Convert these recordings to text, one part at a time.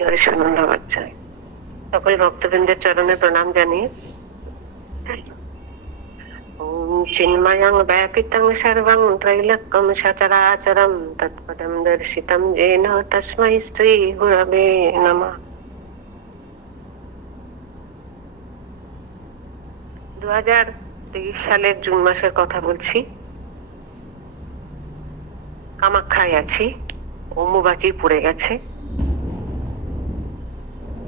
ধন্যবাদ জানাই। সকল ভক্তবৃন্দের চরণে প্রণাম জানিয়ে ওম চিন্ময়ং ব্যাপিতং সর্বং ত্রৈলোক্যং সচরাচরম তৎপদং দর্শিতং येन তস্मै শ্রী গুরবে নমঃ। 2023 সালের জুন মাসের কথা বলছি। কামাখ্যায় আছি, অম্বুবাচী পড়ে গেছে।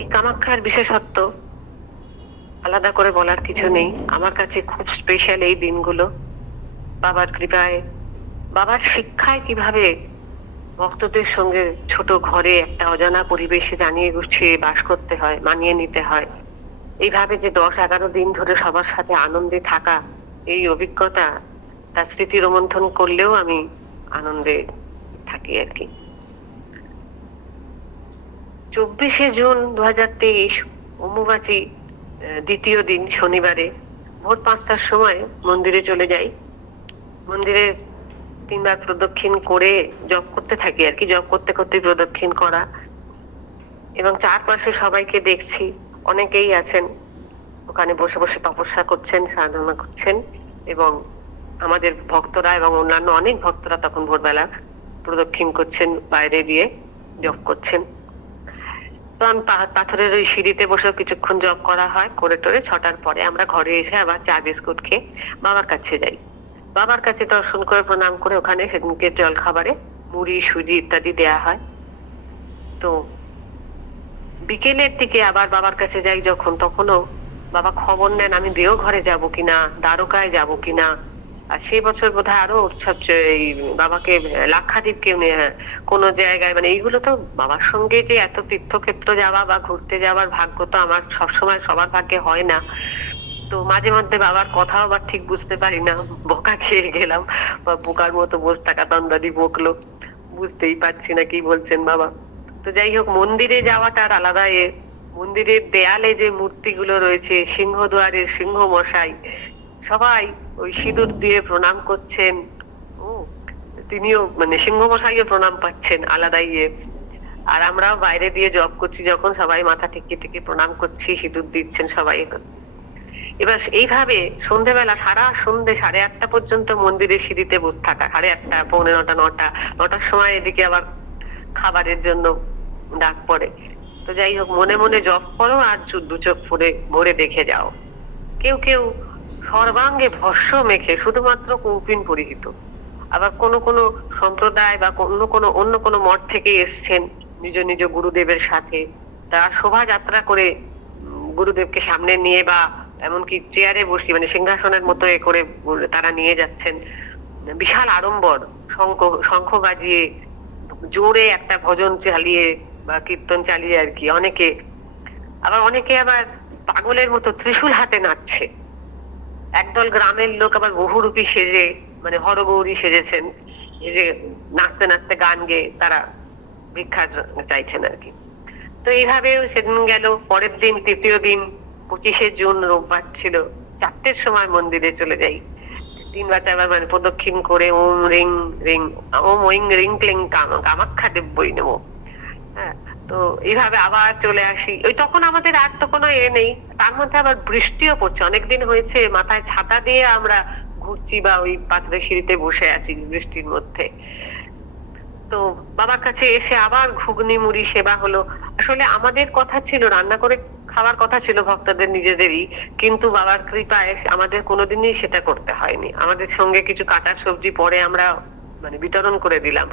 এই কামাখ্যার বিশেষত্ব আলাদা করে বলার কিছু নেই। আমার কাছে খুব স্পেশাল এই দিনগুলো। বাবার কৃপায়, বাবার শিক্ষায় কিভাবে ভক্তদের সঙ্গে ছোট ঘরে একটা অজানা পরিবেশে জানিয়ে গুছিয়ে বাস করতে হয়, মানিয়ে নিতে হয়, এইভাবে যে 10-11 দিন ধরে সবার সাথে আনন্দে থাকা, এই অভিজ্ঞতা তার স্মৃতি রোমন্থন করলেও আমি আনন্দে থাকি আর কি। 24শে জুন 2023 অম্বুবাচী দ্বিতীয় দিন শনিবারে ভোর 5টার সময় মন্দিরে চলে যাই। মন্দিরে 3 বার প্রদক্ষিণ করে জপ করতে থাকি আর কি। জপ করতে করতে প্রদক্ষিণ করা, এবং চারপাশে সবাইকে দেখছি, অনেকেই আছেন ওখানে বসে বসে তপস্যা করছেন, সাধনা করছেন, এবং আমাদের ভক্তরা এবং অন্যান্য অনেক ভক্তরা তখন ভোরবেলা প্রদক্ষিণ করছেন, বাইরে দিয়ে জপ করছেন। তো আমি পাথরের ওই সিঁড়িতে বসে কিছুক্ষণ জপ করা হয়, করে টোরে 6টার পরে আমরা ঘরে এসে আবার চা বিস্কুট খেয়ে বাবার কাছে যাই। বাবার কাছে দর্শন করে প্রণাম করে ওখানে সেদিনকে জল খাবারে মুড়ি সুজি ইত্যাদি দেয়া হয়। তো বিকেলের দিকে আবার বাবার কাছে যাই যখন, তখনও বাবা খবর নেন আমি দেওঘরে যাব কিনা, দ্বারকায় যাব কিনা। আর সেই বছর বোধহয় আরো সবচেয়ে এই বাবাকে লাক্ষাদ্বীপ কেউ কোন জায়গায়, মানে এইগুলো তো বাবার সঙ্গে যে এত তীর্থক্ষেত্র যাওয়া বা ঘুরতে যাওয়ার ভাগ্য তো আমার সবসময় সবার ভাগ্যে হয় না। তো মাঝে মধ্যে বাবার কথাও আবার ঠিক বুঝতে পারি না, বকা খেয়ে গেলাম বা বোকার মতো বসে থাকা তন্দাদি বকলো, বুঝতেই পারছি না কি বলছেন বাবা। তো যাই হোক, মন্দিরে যাওয়াটার আলাদা। মন্দিরের দেয়ালে যে মূর্তিগুলো রয়েছে, সিংহদুয়ারের সিংহ মশাই সবাই ওই সিঁদুর দিয়ে প্রণাম করছেন। ও তিনিও মানে সিংহ মশাইও প্রণাম পাচ্ছেন আলাদাই। আর আমরাও বাইরে দিয়ে জব করছি যখন, সবাই মাথা ঠেকিয়ে ঠেকিয়ে প্রণাম করছি, সিঁদুর দিচ্ছেন সবাই। এবার এইভাবে সন্ধ্যেবেলা সারা সন্ধ্যে 8:30 পর্যন্ত মন্দিরের সিঁড়িতে বসে থাকা, 8:30, 9:45, 9টার সময় এদিকে আবার খাবারের জন্য ডাক পড়ে। তো যাই হোক, মনে মনে জপ করো আর 2 চোখ ভরে দেখে যাও। কেউ কেউ সর্বাঙ্গে ভস্য মেখে শুধুমাত্র কৌপিন পরিহিত, আবার কোন কোন সম্প্রদায় বা অন্য কোনো মঠ থেকে এসছেন নিজ নিজ গুরুদেবের সাথে, তারা শোভাযাত্রা করে গুরুদেবকে সামনে নিয়ে বা এমনকি চেয়ারে বসি, মানে সিংহাসনের মতো এ করে তারা নিয়ে যাচ্ছেন। বিশাল আড়ম্বর, শঙ্খ বাজিয়ে জোরে একটা ভজন চালিয়ে বা কীর্তন চালিয়ে আর কি। অনেকে আবার পাগলের মতো ত্রিশূল হাতে নাচছে। একদল গ্রামের লোক আবার বহুরূপী সেজে, মানে হরগৌরী সেজেছেন, এই যে নাচতে নাচতে গান গেয়ে তারা ভিক্ষা চাইছেন আর কি। তো এইভাবেও সেদিন গেল। পরের দিন, তৃতীয় দিন 25শে জুন রোববার ছিল, 4টের সময় মন্দিরে চলে যাই। 3 বার 4 বার মানে প্রদক্ষিণ করে ওম রিং রিং, ওম ওইং রিং ক্লিং কামাখ্যা দেব্যই নমঃ। হ্যাঁ, তো এইভাবে আবার চলে আসি। ওই তখন আমাদের আর তো কোনো নেই, তার মধ্যে আবার বৃষ্টিও পড়ছে। অনেকদিন হয়েছে মাথায় ছাতা দিয়ে আমরা ঘুরছি বা ওই পাথরের সিঁড়িতে বসে আছি বৃষ্টির মধ্যে। তো বাবার কাছে এসে আবার ঘুগনি মুড়ি সেবা হলো। আসলে আমাদের কথা ছিল রান্না করে খাওয়ার কথা ছিল ভক্তদের নিজেদেরই, কিন্তু বাবার কৃপায় আমাদের কোনোদিনই সেটা করতে হয়নি। আমাদের সঙ্গে কিছু কাটা সবজি পরে আমরা মানে বিতরণ করে দিলাম,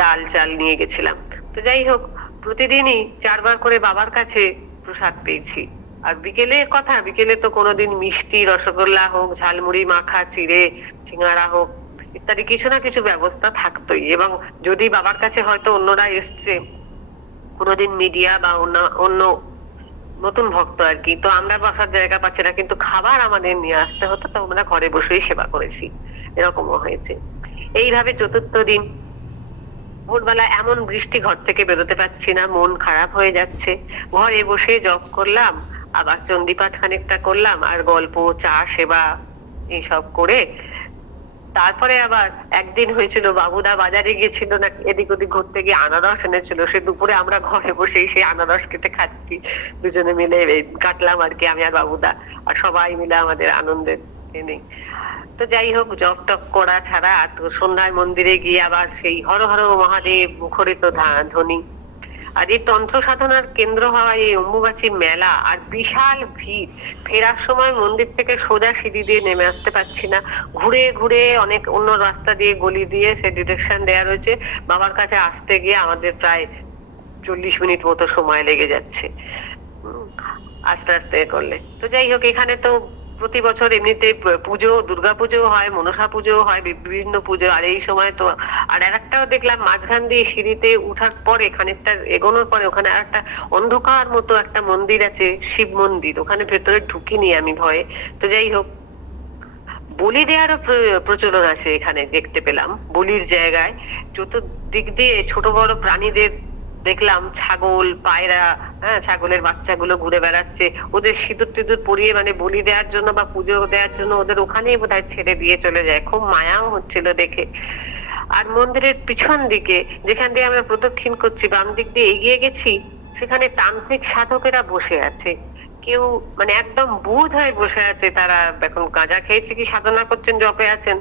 ডাল চাল নিয়ে গেছিলাম। তো যাই হোক, প্রতিদিনই 4 বার করে বাবার কাছে প্রসাদ পেয়েছি। আর বিকেলে তো কোনোদিন মিষ্টি, রসগোল্লা হোক, ঝালমুড়ি মাখা, চিড়ে, সিঙ্গারা হোক ইত্যাদি কিছু না কিছু ব্যবস্থা থাকতোই। এবং যদি বাবার কাছে হয়তো অন্যরা এসছে, কোনোদিন মিডিয়া বা অন্য নতুন ভক্ত আর কি, তো আমরা বসার জায়গা পাচ্ছি না, কিন্তু খাবার আমাদের নিয়ে আসতে হতো, তো আমরা ঘরে বসেই সেবা করেছি, এরকমও হয়েছে। এইভাবে 4র্থ দিন ভোরবেলা এমন বৃষ্টি, ঘর থেকে বেরোতে পারছি না, মন খারাপ হয়ে যাচ্ছে। ঘরে বসে জপ করলাম, আবার চণ্ডীপাঠ খানিকটা করলাম, আর গল্প, চা, সেবা এইসব করে তারপরে আবার একদিন হয়েছিল, বাবুদা বাজারে গিয়েছিল না, এদিক ওদিক ঘুরতে গিয়ে আনারস এনেছিল, সে দুপুরে আমরা ঘরে বসেই সেই আনারস কেটে খাচ্ছি, দুজনে মিলে কাটলাম আর কি, আমি আর বাবুদা, আর সবাই মিলে আমাদের আনন্দের এনে। তো যাই হোক, জপ টপ করা ছাড়া তো সন্ধ্যায় মন্দিরে গিয়ে আবার সেই হর হর মহাদেব মুখরিত ধ্বনি। আর এই তন্ত্র সাধনার কেন্দ্র হওয়া এই অম্বুবাচী মেলা আর বিশাল ভিড়, ফেরার সময় মন্দির থেকে সোজা সিঁড়ি দিয়ে নেমে আসতে পারছি না, ঘুরে ঘুরে অনেক অন্য রাস্তা দিয়ে গলি দিয়ে সে ডিরেকশন দেওয়া রয়েছে, বাবার কাছে আসতে গিয়ে আমাদের প্রায় 40 মিনিট মতো সময় লেগে যাচ্ছে আস্তে আস্তে করলে। তো যাই হোক, এখানে তো প্রতি বছর এমনিতে পুজো, দুর্গা পুজো হয়, মনসা পুজো হয়, বিভিন্ন পুজো, আর এই সময় তো আর একটাও দেখলাম, মাঝখান দিয়ে সিঁড়িতে উঠার পরে খানিকটা এগোনোর পরে ওখানে আর একটা অন্ধকার মতো একটা মন্দির আছে, শিব মন্দির, ওখানে ভেতরে ঢুকিনি আমি ভয়ে। তো যাই হোক, বলি দেওয়ারও প্রচলন আছে এখানে, দেখতে পেলাম বলির জায়গায় চতুর্দিক দিয়ে ছোট বড় প্রাণীদের দেখলাম, ছাগল, পায়রা, হ্যাঁ, ছাগলের বাচ্চাগুলো ঘুরে বেড়াচ্ছে, ওদের সিঁদুর টিঁদুর পরিয়ে মানে বলি দেওয়ার জন্য বা পুজো দেওয়ার জন্য ওদের ওখানেই বোধহয় ছেড়ে দিয়ে চলে যায়, খুব মায়াও হচ্ছিল দেখে। আর মন্দিরের পিছন দিকে যেখান দিয়ে আমরা প্রদক্ষিণ করছি, বাম দিক দিয়ে এগিয়ে গেছি, সেখানে তান্ত্রিক সাধকেরা বসে আছে, কেউ মানে একদম বুঁদ হয়ে বসে আছে, তারা এখন গাঁজা খেয়েছে কি সাধনা করছেন, জপে আছেন,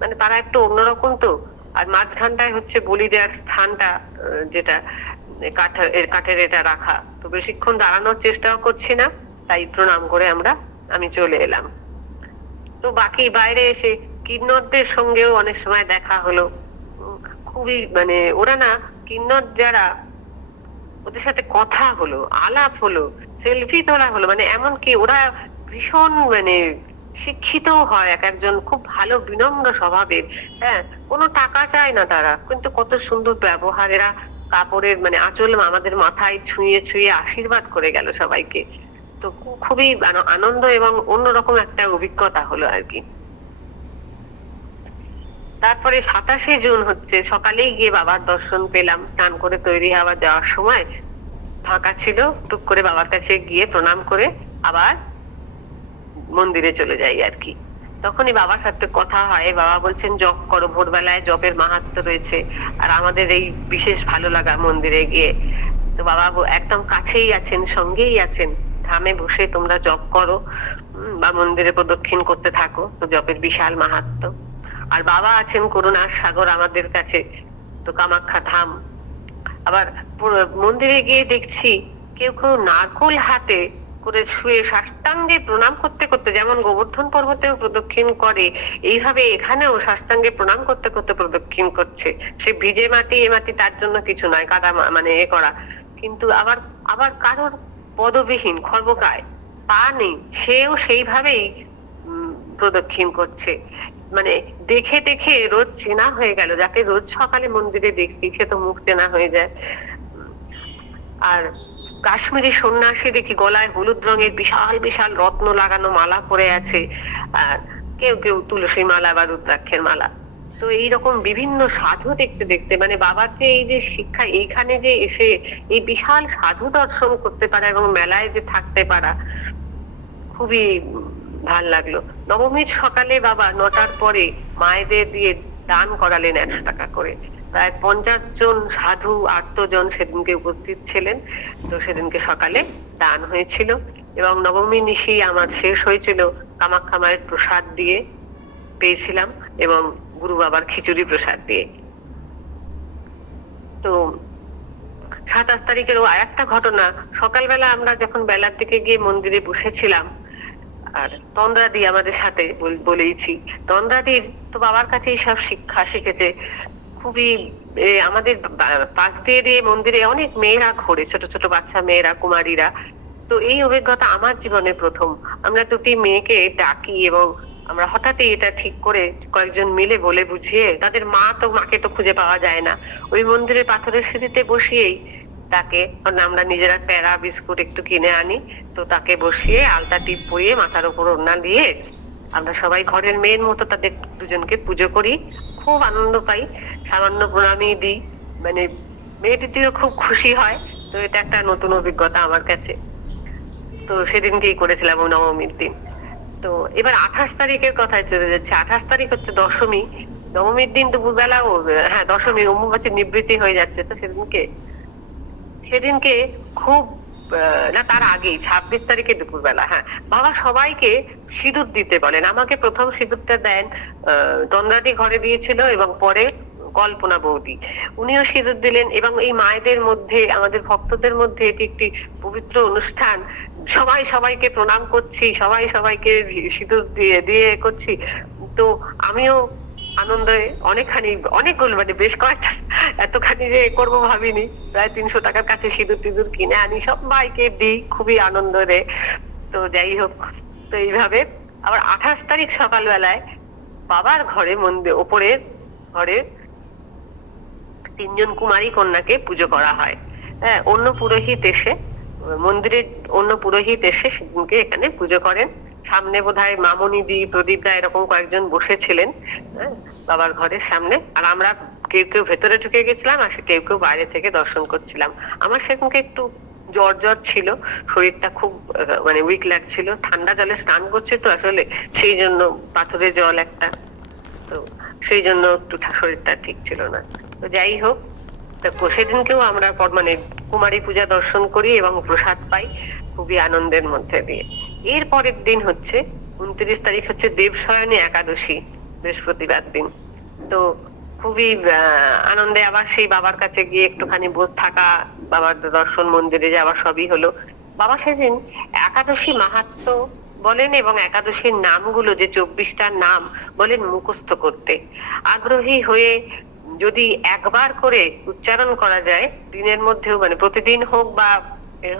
মানে তারা একটু অন্যরকম তো। আর মাঝখানটায় হচ্ছে বলি দেওয়ার স্থানটা, যেটা কাঠের এটা রাখা, তো বেশিক্ষণ দাঁড়ানোর চেষ্টাও করছি না, তাই প্রণাম করে আমি চলে এলাম। তো বাকি বাইরে এসে কিন্নরদের সঙ্গেও অনেক সময় দেখা হলো, খুবই মানে ওরা না, কিন্নর যারা, ওদের সাথে কথা হলো, আলাপ হলো, সেলফি তোলা হলো, মানে এমনকি ওরা ভীষণ মানে শিক্ষিত হয়, এক একজন খুব ভালো বিনম্র স্বভাবের, হ্যাঁ, কোনো টাকা চায় না তারা, কিন্তু কত সুন্দর ব্যবহার, এরা কাপড়ের মানে আঁচল আমাদের মাথায় ছুঁয়ে ছুঁয়ে আশীর্বাদ করে গেল সবাইকে। তো খুবই আনন্দ এবং অন্যরকম একটা অভিজ্ঞতা হলো আর কি। তারপরে 27শে জুন হচ্ছে সকালেই গিয়ে বাবার দর্শন পেলাম, স্নান করে তৈরি হওয়া যাওয়ার সময় ফাঁকা ছিল, টুক করে বাবার কাছে গিয়ে প্রণাম করে আবার মন্দিরে চলে যাই আর কি। তখনই বাবার সাথে কথা হয়, বাবা বলছেন জপ করো, ভোরবেলায় জপের মাহাত্ম্য রয়েছে, আর আমাদের এই বিশেষ ভালো লাগা মন্দিরে গিয়ে। তো বাবা একদম কাছেই আছেন, সঙ্গেই আছেন, ধামে বসে তোমরা জপ করো বা মন্দিরে প্রদক্ষিণ করতে থাকো, তো জপের বিশাল মাহাত্ম্য। আর বাবা আছেন করুণার সাগর আমাদের কাছে, তো কামাখ্যা ধাম। আবার মন্দিরে গিয়ে দেখছি কেউ কেউ নারকোল হাতে করে শুয়ে সাষ্টাঙ্গে প্রণাম করতে করতে, যেমন গোবর্ধন পর্বতেও প্রদক্ষিণ করে, এইভাবে এখানেও সাষ্টাঙ্গে প্রণাম করতে করতে প্রদক্ষিণ করছে। সে ভিজে মাটি, এ মাটি তার জন্য কিছু নয়, কাদা মানে এ করা, কিন্তু আবার আবার কারোর পদবিহীন খর্বকায়, পা নেই, সেও সেইভাবেই প্রদক্ষিণ করছে। মানে দেখে দেখে রোজ চেনা হয়ে গেল, যাকে রোজ সকালে মন্দিরে দেখছি সে তো মুখ চেনা হয়ে যায়। আর কাশ্মীরি সন্ন্যাসী দেখি গলায় হলুদ রঙের বিশাল বিশাল রত্ন লাগানো মালা পরে আছে, আর কেউ কেউ তুলসী মালা বা রুদ্রাক্ষের মালা। তো এইরকম বিভিন্ন সাধু দেখতে দেখতে, মানে বাবার যে এই যে শিক্ষা, এইখানে যে এসে এই বিশাল সাধু দর্শন করতে পারা এবং মেলায় যে থাকতে পারা, খুবই ভাল লাগলো। নবমীর সকালে বাবা 9টার পরে মায়েদের দিয়ে দান করালেন 100 টাকা করে, প্রায় 50 জন সাধু, আত্মজন সেদিনকে উপস্থিত ছিলেন। তো সেদিনকে সকালে দান হয়েছিল, এবং নবমী নিশি আমার শেষ হয়েছিল কামাখ্যা মায়ের প্রসাদ দিয়ে, পেয়েছিলাম, এবং গুরু বাবার খিচুড়ি প্রসাদ দিয়ে। তো 27 তারিখেরও আর একটা ঘটনা, সকালবেলা আমরা যখন বেলার দিকে গিয়ে মন্দিরে বসেছিলাম, আর তন্দ্রাদি আমাদের সাথে বলেইছি, তন্দ্রাদির তো বাবার কাছে সব শিক্ষা শিখেছে, খুবই আমাদের পাশ দিয়ে মন্দিরে অনেক মেয়েরা ঘোরে, ছোট ছোট বাচ্চা মেয়েরা, কুমারীরা। তো এই অভিজ্ঞতা আমার জীবনে প্রথম। আমরা দুটি মেয়েকে ডাকি এবং আমরা হঠাৎই এটা ঠিক করে কয়েকজন মিলে বলে বুঝিয়ে, তাদের মাকে তো খুঁজে পাওয়া যায় না, ওই মন্দিরের পাথরের সিঁড়িতে বসিয়েই তাকে, আমরা নিজেরা প্যারা বিস্কুট একটু কিনে আনি, তো তাকে বসিয়ে আলতা টিপ পরিয়ে মাথার উপর ওড়না দিয়ে আমরা সবাই ঘরের মেয়ের মতো তাদের দুজনকে পুজো করি, খুব আনন্দ পাই, সামান্য প্রণামী দিই, মানে মেয়েটিও খুব খুশি হয়। তো এটা একটা নতুন অভিজ্ঞতা আমার কাছে। তো সেদিনকেই করেছিলাম নবমীর দিন। তো এবার 28 তারিখের কথায় চলে যাচ্ছে। 28 তারিখ হচ্ছে দশমী। নবমীর দিন দুপুরবেলা হ্যাঁ দশমী অম্বুবাচীর নিবৃত্তি হয়ে যাচ্ছে। তো সেদিনকে খুব না তার আগেই 26 তারিখে দুপুরবেলা, হ্যাঁ, বাবা সবাইকে সিঁদুর দিতে বলেন। আমাকে প্রথম সিঁদুরটা দেন তন্দ্রাদি ঘরে দিয়েছিল এবং পরে কল্পনা বৌদি, উনিও সিঁদুর দিলেন। এবং এই মায়েদের মধ্যে, আমাদের ভক্তদের মধ্যে এটি একটি পবিত্র অনুষ্ঠান। সবাই সবাইকে প্রণাম করছি, সবাই সবাইকে সিঁদুর দিয়ে দিয়ে করছি। তো আমিও আনন্দে অনেকগুলো মানে বেশ কয়েকটা, এতখানি যে করবো ভাবিনি, প্রায় 300 টাকার কাছে সিঁদুর টিঁদুর কিনে আনি, সবাইকে দিই খুবই আনন্দে। তো যাই হোক, তো এইভাবে আবার 28 তারিখ সকালবেলায় বাবার ঘরে মন্দির ওপরের ঘরে 3জন কুমারী কন্যাকে পুজো করা হয়। হ্যাঁ, অন্য পুরোহিত এসে মন্দিরের অন্য পুরোহিত এসে সেদিনকে এখানে পুজো করেন। সামনে বোধহয় মামনি দি, প্রদীপ দা এরকম কয়েকজন বসেছিলেন, হ্যাঁ, বাবার ঘরের সামনে। আর আমরা কেউ কেউ ভেতরে ঢুকে গেছিলাম, আর কেউ কেউ বাইরে থেকে দর্শন করছিলাম। আমার সেদিনকে একটু জ্বর জ্বর ছিল, শরীরটা খুব মানে উইক লাগছিল। ঠান্ডা জলে স্নান করছে তো আসলে, সেই জন্য পাথরে জল একটা, তো সেই জন্য একটু শরীরটা ঠিক ছিল না। তো যাই হোক, সেদিনকেও আমরা মানে কুমারী পূজা দর্শন করি এবং প্রসাদ পাই খুবই আনন্দের মধ্যে দিয়ে। এর পরের দিন হচ্ছে 29 তারিখ, হচ্ছে দেবশয়নী একাদশী, বৃহস্পতিবার দিন। তো খুবই আনন্দে আবার সেই বাবার কাছে গিয়ে একটুখানি থাকা, বাবার দর্শন, মন্দিরে যাওয়া, সবই হলো। বাবা সেদিন একাদশী মাহাত্ম্য বলেন এবং একাদশীর নামগুলো, যে 24টা নাম বলেন, মুখস্থ করতে আগ্রহী হয়ে যদি একবার করে উচ্চারণ করা যায় দিনের মধ্যেও, মানে প্রতিদিন হোক বা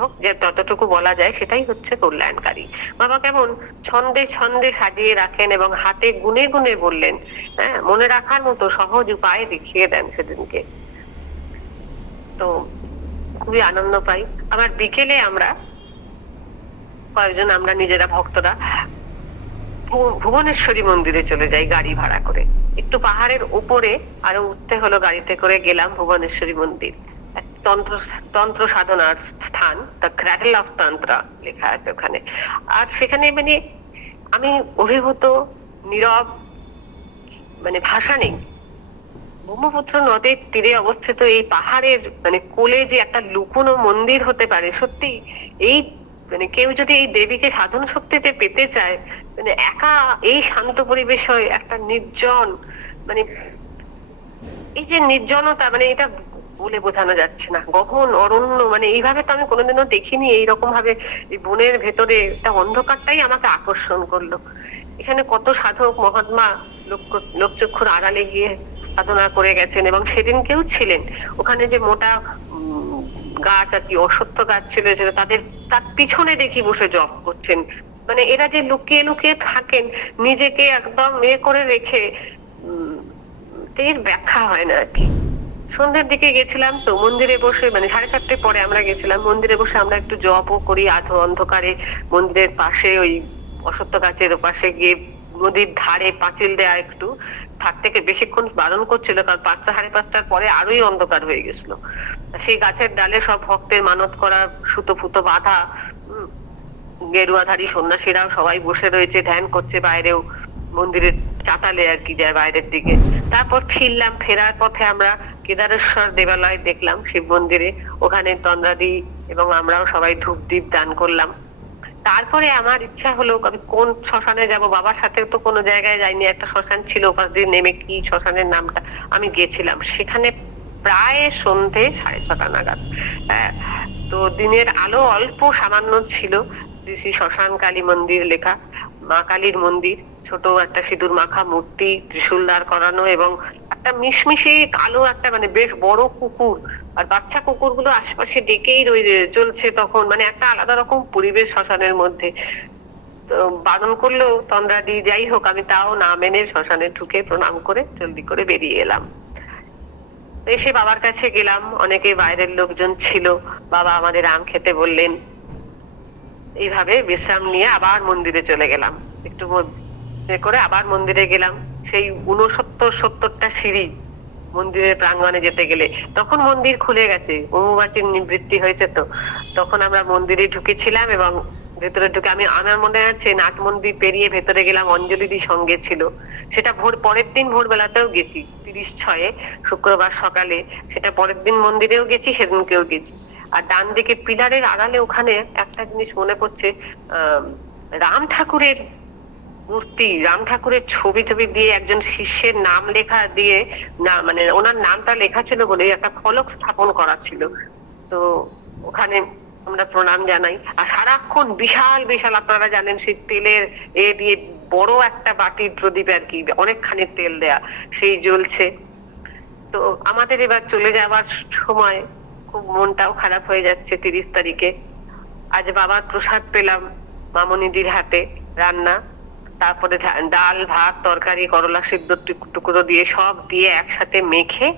হোক, যে ততটুকু বলা যায় সেটাই হচ্ছে কল্যাণকারী। বাবা কেমন ছন্দে ছন্দে সাজিয়ে রাখেন এবং হাতে গুনে গুনে বললেন, হ্যাঁ, মনে রাখার মতো সহজ উপায় দেখিয়ে দেন সেদিনকে। তো খুবই আনন্দ পাই। আবার বিকেলে আমরা কয়েকজন, আমরা নিজেরা ভক্তরা ভুবনেশ্বরী মন্দিরে চলে যাই গাড়ি ভাড়া করে। একটু পাহাড়ের উপরে আরো উঠতে হলো, গাড়িতে করে গেলাম ভুবনেশ্বরী মন্দির। তন্ত্র সাধনার স্থান, দ্য ক্র্যাডল অফ তন্ত্রা লেখা আছে ওখানে। আর সেখানে মানে আমি অভিভূত, নীরব, মানে ভাষা নেই। ব্রহ্মপুত্র নদের তীরে অবস্থিত এই পাহাড়ের মানে কোলে যে একটা লুকোনো মন্দির হতে পারে, সত্যি এই মানে কেউ যদি এই দেবীকে সাধন শক্তিতে পেতে চায়, মানে একা এই শান্ত পরিবেশ হয়, একটা নির্জন, মানে এই যে নির্জনতা, মানে এটা বলে বোঝানো যাচ্ছে না। গহন অরণ্য, মানে এইভাবে তো আমি কোনোদিনও দেখিনি। এইরকম ভাবে এই বনের ভেতরে একটা অন্ধকারটাই আমাকে আকর্ষণ করলো। এখানে কত সাধক মহাত্মা লোকচক্ষুর আড়ালে গিয়ে সাধনা করে গেছেন, এবং সেদিন কেউ ছিলেন ওখানে, যে মোটা গাছ আর কি, অশ্বত্থ গাছ ছিল, তার পিছনে দেখি বসে জপ করছেন। মানে এরা যে লুকিয়ে লুকিয়ে থাকেন, নিজেকে একদম করে রেখে, এর ব্যাখ্যা হয় না আর কি। সন্ধ্যের দিকে গেছিলাম তো মন্দিরে বসে, মানে 4:30 পরে আমরা গেছিলাম মন্দিরে বসে, আমরা একটু জপও করি আধো অন্ধকারে। মন্দিরের পাশে ওই অশ্বত্থ গাছের পাশে গিয়ে, নদীর ধারে পাঁচিল দেয়া, একটু থাকতে বেশিক্ষণ বারণ করছিল, কারণ 5টা 5:30টার পরে আরোই অন্ধকার হয়ে গেছিল। সেই গাছের ডালে সব ভক্তের মানত করা সুতো ফুতো বাঁধা, গেরুয়াধারী সন্ন্যাসীরাও সবাই বসে রয়েছে, ধ্যান করছে বাইরেও, মন্দিরের চাতালে আর কি, যায় বাইরের দিকে। তারপর ফিরলাম, ফেরার পথে আমরা কেদারেশ্বর দেবালয় দেখলাম, শিব মন্দিরে। ওখানে তন্দ্রাদি এবং আমরাও সবাই ধূপ দ্বীপ দান করলাম। তারপরে আমার ইচ্ছা হলো আমি কোন শ্মশানে যাব। বাবার সাথে তো কোনো জায়গায় যাইনি, একটা শ্মশান ছিল ওখান দিয়ে নেমে, কি শ্মশানের নামটা, আমি গেছিলাম সেখানে প্রায় সন্ধে 6:30 নাগাদ। হ্যাঁ, তো দিনের আলো অল্প সামান্য ছিল। শ্রী শ্মশান কালী মন্দির লেখা, মা কালীর মন্দির, ছোট একটা সিঁদুর মাখা মূর্তি, ত্রিশূল দাঁড় করানো, এবং একটা মিশমিশে কালো একটা মানে বেশ বড় কুকুর, আর বাচ্চা কুকুরগুলো আশেপাশে ডেকেই চলছে তখন, মানে একটা আলাদা রকম পরিবেশ শ্মশানের মধ্যে। তো বারণ করলো তন্দ্রাদি, যাই হোক আমি তাও না মেনে শ্মশানে ঢুকে প্রণাম করে জলদি করে বেরিয়ে এলাম। এসে বাবার কাছে গেলাম, অনেকে বাইরের লোকজন ছিল, বাবা আমাদের আম খেতে বললেন। এইভাবে বিশ্রাম নিয়ে আবার মন্দিরে চলে গেলাম, একটু করে আবার মন্দিরে গেলাম। সেই 69-70টা সিঁড়ি মন্দিরের প্রাঙ্গণে যেতে গেলে, তখন মন্দির খুলে গেছে, অম্বুবাচীর নিবৃত্তি হয়েছে। তো তখন আমরা মন্দিরে ঢুকেছিলাম এবং ভেতরে ঢুকে আমার মনে আছে নাট মন্দির পেরিয়ে ভেতরে গেলাম, অঞ্জলিদি সঙ্গে ছিল। সেটা পরের দিন ভোরবেলাতেও গেছি, 30/6 শুক্রবার সকালে। সেটা পরের দিন মন্দিরেও গেছি, সেদিনকেও গেছি। আর ডান দিকে পিলারের আড়ালে ওখানে একটা জিনিস মনে পড়ছে, রাম ঠাকুরের মূর্তি, রাম ঠাকুরের ছবি টবি দিয়ে একজন শিষ্যের নাম লেখা দিয়ে, না মানে ওনার নামটা লেখা ছিল বলে একটা ফলক স্থাপন করা ছিল। তো ওখানে আমরা প্রণাম জানাই। আর সারাক্ষণ বিশাল বিশাল, আপনারা জানেন, সেই তেলের দিয়ে বড় একটা বাটির প্রদীপ আর কি, অনেকখানি তেল দেয়া, সেই জ্বলছে। তো আমাদের এবার চলে যাওয়ার সময় খুব মনটাও খারাপ হয়ে যাচ্ছে। 30 তারিখে আজ বাবার প্রসাদ পেলাম মামনিদির হাতে রান্না, তারপরে ডাল ভাত তরকারি করলা সিদ্ধ টুকরো দিয়ে সব দিয়ে একসাথে মেখে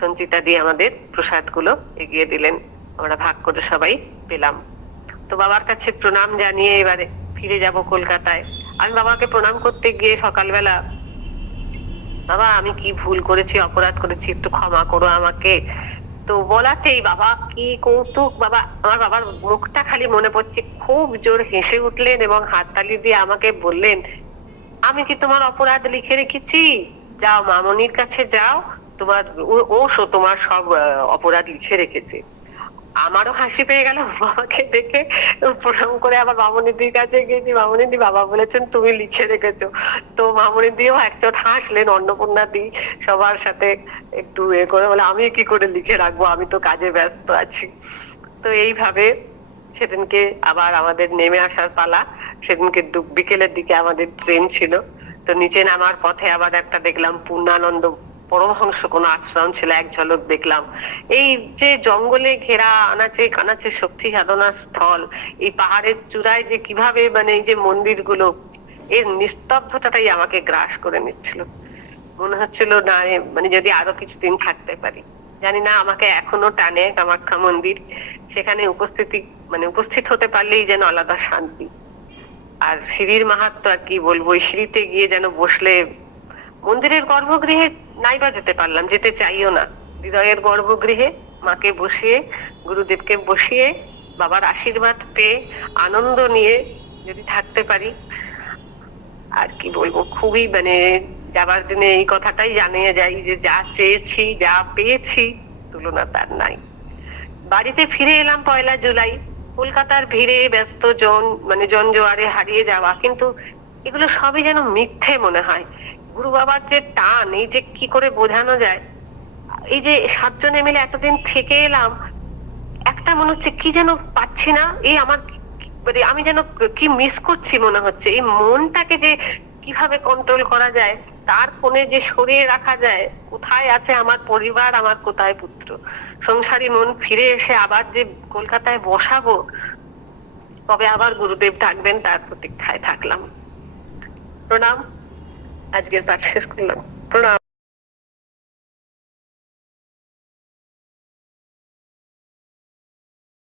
সঞ্চিতা দিয়ে আমাদের প্রসাদ গুলো এগিয়ে দিলেন, আমরা ভাগ করে সবাই পেলাম। তো বাবার কাছে প্রণাম জানিয়ে এবারে ফিরে যাব কলকাতায়। আমি বাবাকে প্রণাম করতে গিয়ে সকালবেলা, বাবা আমি কি ভুল করেছি, অপরাধ করেছি, একটু ক্ষমা করো আমাকে। তো বলাতেই বাবা কি কৌতুক, বাবা আমার বাবার মুখটা খালি মনে পড়ছে, খুব জোর হেসে উঠলেন এবং হাততালি দিয়ে আমাকে বললেন, আমি কি তোমার অপরাধ লিখে রেখেছি? যাও মামনির কাছে যাও, তোমার তোমার সব অপরাধ লিখে রেখেছে। আমারও হাসি পেয়ে গেল বাবাকে দেখে। প্রণাম করে আবার মামনিদির কাছে গেছি, মামনিদি বাবা বলেছেন তুমি লিখে রেখেছো। তো মামনিদিও একচোট হাসলেন, অন্নপূর্ণা দি সবার সাথে একটু করে বলে, আমি কি করে লিখে রাখবো, আমি তো কাজে ব্যস্ত আছি। তো এইভাবে সেদিনকে আবার আমাদের নেমে আসার পালা। সেদিনকে বিকেলের দিকে আমাদের ট্রেন ছিল। তো নিচে নামার পথে আবার একটা দেখলাম পূর্ণানন্দ পরমহংস কোন আশ্রম ছিল, এক ঝলক দেখলাম। এই যে জঙ্গলে ঘেরা আনাচে কানাচে শক্তি সাধনা স্থল, এই পাহাড়ের চূড়ায় যে কিভাবে মানে এই যে মন্দিরগুলো, এর নিস্তব্ধতাটাই আমাকে গ্রাস করে নিচ্ছিল। মনে হচ্ছিল না মানে যদি আরো কিছুদিন থাকতে পারি। জানি না, আমাকে এখনো টানে কামাখ্যা মন্দির। সেখানে উপস্থিত হতে পারলেই যেন আলাদা শান্তি। আর সিঁড়ির মাহাত্ম্য আর কি বলবো, সিঁড়িতে গিয়ে যেন বসলে, মন্দিরের গর্ভগৃহে নাইবা যেতে পারলাম, যেতে চাইও না, হৃদয়ের গর্ভগৃহে মাকে বসিয়ে গুরুদেবকে বসিয়ে বাবার আশীর্বাদ পেয়ে আনন্দ নিয়ে যদি থাকতে পারি, আর কি বলবো, খুবই মানে যাবার দিনে এই কথাটাই জানিয়ে যাই যে যা চেয়েছি যা পেয়েছি তুলনা তার নাই। বাড়িতে ফিরে এলাম 1 জুলাই। কলকাতার ভিড়ে ব্যস্ত জনজোয়ারে হারিয়ে যাওয়া, কিন্তু এগুলো সবই যেন মিথ্যে মনে হয়। গুরু বাবার যে টান, এই যে কি করে বোঝানো যায়, এই যে 7 জনে মিলে এতদিন থেকে এলাম, একটা মনে হচ্ছে কি যেন পাচ্ছি না, এই আমার আমি যেন কি মিস করছি মনে হচ্ছে। এই মনটাকে যে কিভাবে কন্ট্রোল করা যায়, তার কোণে যে সরিয়ে রাখা যায়, কোথায় আছে আমার পরিবার, আমার কোথায় পুত্র, সংসারী মন ফিরে এসে আবার যে কলকাতায় বসাবো, কবে আবার গুরুদেব ডাকবেন তার প্রতীক্ষায় থাকলাম। প্রণাম। আজকের পাঠ শেষ করলাম। প্রণাম।